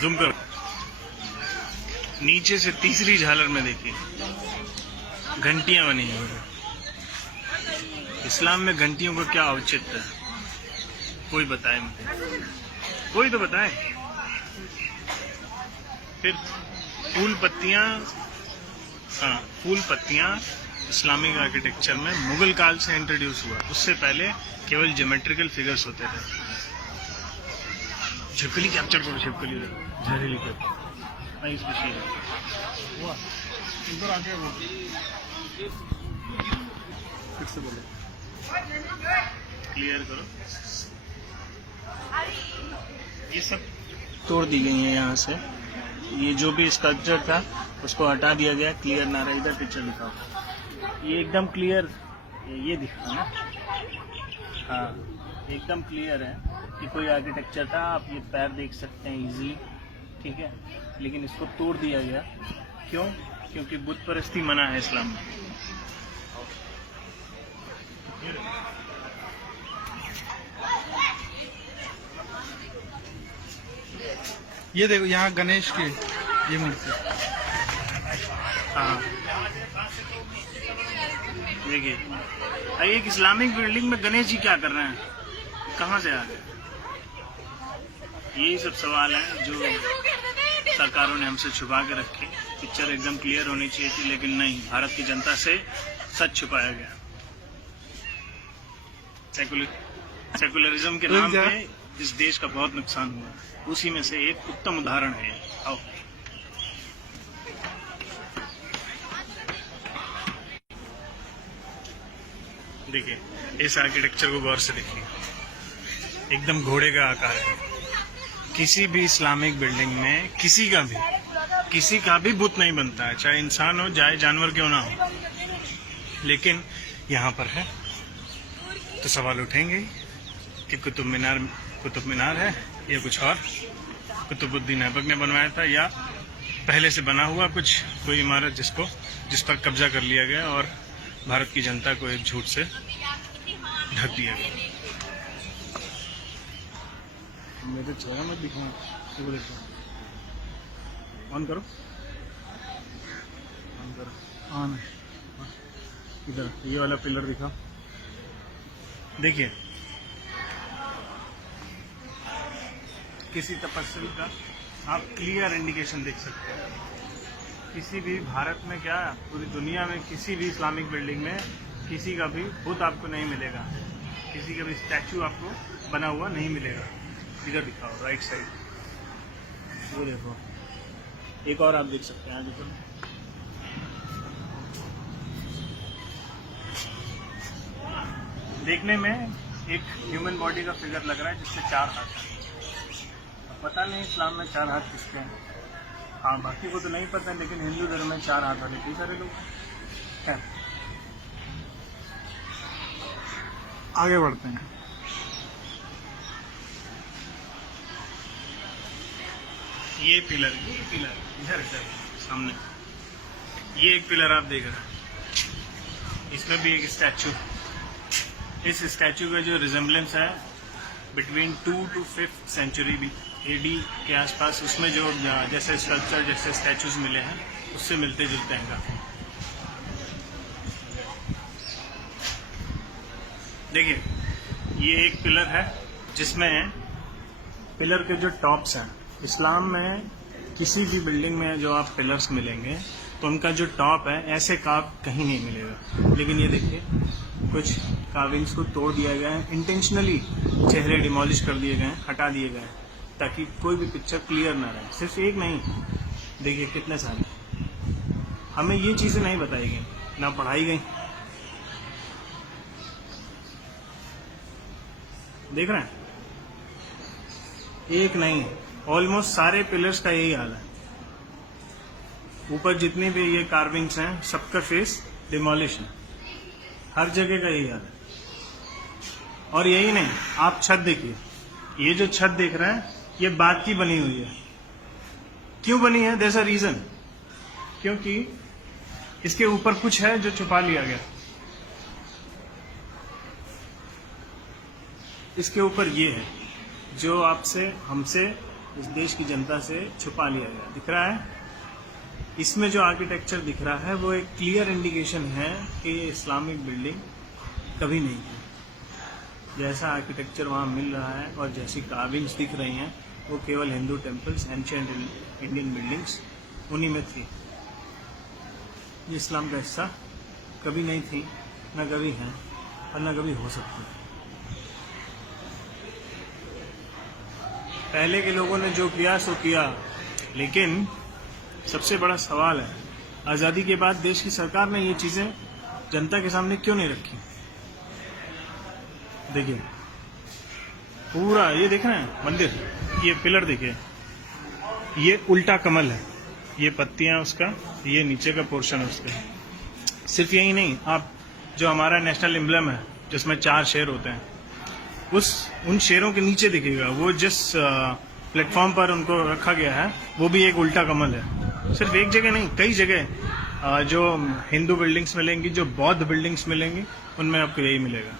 Zoom कर। नीचे से तीसरी झालर में देखिए घंटियां बनी हुई हैं। इस्लाम में घंटियों का क्या औचित्य है, कोई बताए मुझे, कोई तो बताए। फिर फूल पत्तियां, हाँ फूल पत्तियां इस्लामिक आर्किटेक्चर में मुगल काल से इंट्रोड्यूस हुआ। उससे पहले केवल ज्योमेट्रिकल फिगर्स होते थे। छिपकली कैप्चर करो, छिपकली जहरीली कर नहीं स्पेशल हुआ इधर आके वो फिर से बोलो, क्लियर करो। ये सब तोड़ दी गई है यहाँ से। ये जो भी स्ट्रक्चर था उसको हटा दिया गया, क्लियर ना रहा। इधर पिक्चर दिखाओ, ये एकदम क्लियर, ये दिखा ना, हाँ एकदम क्लियर है कि कोई आर्किटेक्चर था। आप ये पैर देख सकते हैं इजीली, ठीक है। लेकिन इसको तोड़ दिया गया, क्यों? क्योंकि बुत परस्ती मना है इस्लाम में। ये देखो यहाँ गणेश की ये मूर्ति, हाँ देखिए एक इस्लामिक बिल्डिंग में गणेश जी क्या कर रहे हैं, कहाँ से आ गए? यही सब सवाल हैं जो सरकारों ने हमसे छुपा के रखे। पिक्चर एकदम क्लियर होनी चाहिए थी, लेकिन नहीं, भारत की जनता से सच छुपाया गया। सेकुलरिज्म के नाम पे इस देश का बहुत नुकसान हुआ, उसी में से एक उत्तम उदाहरण है। आओ देखिए इस आर्किटेक्चर को गौर से देखिए, एकदम घोड़े का आकार है। किसी भी इस्लामिक बिल्डिंग में किसी का भी बुत नहीं बनता है, चाहे इंसान हो चाहे जानवर क्यों ना हो। लेकिन यहाँ पर है तो सवाल उठेंगे कि कुतुब मीनार है या कुछ और, कुतुबुद्दीन ऐबक ने बनवाया था या पहले से बना हुआ कोई इमारत जिस पर कब्जा कर लिया गया और भारत की जनता को एक झूठ से ढक दिया गया। मेरे चेहरा मत दिखाओ, ऑन करो, ऑन। इधर ये वाला पिलर दिखाओ, देखिए किसी तपस्वी का आप क्लियर इंडिकेशन देख सकते हैं। किसी भी भारत में क्या, पूरी दुनिया में किसी भी इस्लामिक बिल्डिंग में किसी का भी बुत आपको नहीं मिलेगा, किसी का भी स्टैचू आपको बना हुआ नहीं मिलेगा। इधर दिखाओ राइट साइड, वो देखो एक और आप देख सकते हैं, आगे चलो। देखने में एक ह्यूमन बॉडी का फिगर लग रहा है जिससे 4 हाथ हैं। पता नहीं इस्लाम में 4 हाथ किसके हैं, हाँ बाकी को तो नहीं पता, लेकिन हिंदू धर्म में 4 हाथ वाले कई सारे लोग हैं। आगे बढ़ते हैं। ये पिलर इधर सामने, ये एक पिलर आप देख रहे हैं, इसमें भी एक स्टैचू। इस स्टैचू का जो रिजेम्बलेंस है between 2 to 5th century AD के आसपास, उसमें जो जैसे स्ट्रक्चर जैसे स्टैचूज मिले हैं उससे मिलते जुलते हैं काफी। देखिए ये एक पिलर है जिसमें पिलर के जो टॉप्स हैं, इस्लाम में किसी भी बिल्डिंग में जो आप पिलर्स मिलेंगे तो उनका जो टॉप है ऐसे कार्व कहीं नहीं मिलेगा। लेकिन ये देखिए कुछ कार्विंग्स को तोड़ दिया गया है, इंटेंशनली चेहरे डिमोलिश कर दिए गए हैं, हटा दिए गए हैं ताकि कोई भी पिक्चर क्लियर ना रहे। सिर्फ एक नहीं, देखिए कितने सारे। हमें ये चीज़ें नहीं बताई गई, ना पढ़ाई गई। देख रहे हैं, एक नहीं, ऑलमोस्ट सारे पिलर्स का यही हाल है। ऊपर जितनी भी ये कार्विंग्स हैं सबका फेस डिमोलिश है, हर जगह का यही हाल है। और यही नहीं, आप छत देखिए, ये जो छत देख रहे हैं ये बात की बनी हुई है। क्यों बनी है? देयर इज अ रीजन, क्योंकि इसके ऊपर कुछ है जो छुपा लिया गया। इसके ऊपर ये है जो आपसे हमसे इस देश की जनता से छुपा लिया गया। दिख रहा है इसमें जो आर्किटेक्चर दिख रहा है वो एक क्लियर इंडिकेशन है कि ये इस्लामिक बिल्डिंग कभी नहीं थी। जैसा आर्किटेक्चर वहाँ मिल रहा है और जैसी कार्विंग्स दिख रही हैं वो केवल Hindu temples, ancient Indian buildings उन्हीं में थी। ये इस्लाम का हिस्सा कभी नहीं थी, न कभी है और न कभी हो सकती है। पहले के लोगों ने जो किया सो किया, लेकिन सबसे बड़ा सवाल है आज़ादी के बाद देश की सरकार ने ये चीज़ें जनता के सामने क्यों नहीं रखी। देखिए पूरा ये देख रहे हैं मंदिर, ये पिलर देखिए, ये उल्टा कमल है, ये पत्तियां उसका, ये नीचे का पोर्शन है उसका। सिर्फ यही नहीं, आप जो हमारा नेशनल एम्ब्लम है जिसमें 4 शेर होते हैं, उन शेरों के नीचे दिखेगा वो जिस प्लेटफॉर्म पर उनको रखा गया है वो भी एक उल्टा कमल है। सिर्फ एक जगह नहीं, कई जगह जो हिंदू बिल्डिंग्स मिलेंगी, जो बौद्ध बिल्डिंग्स मिलेंगी, उनमें आपको यही मिलेगा।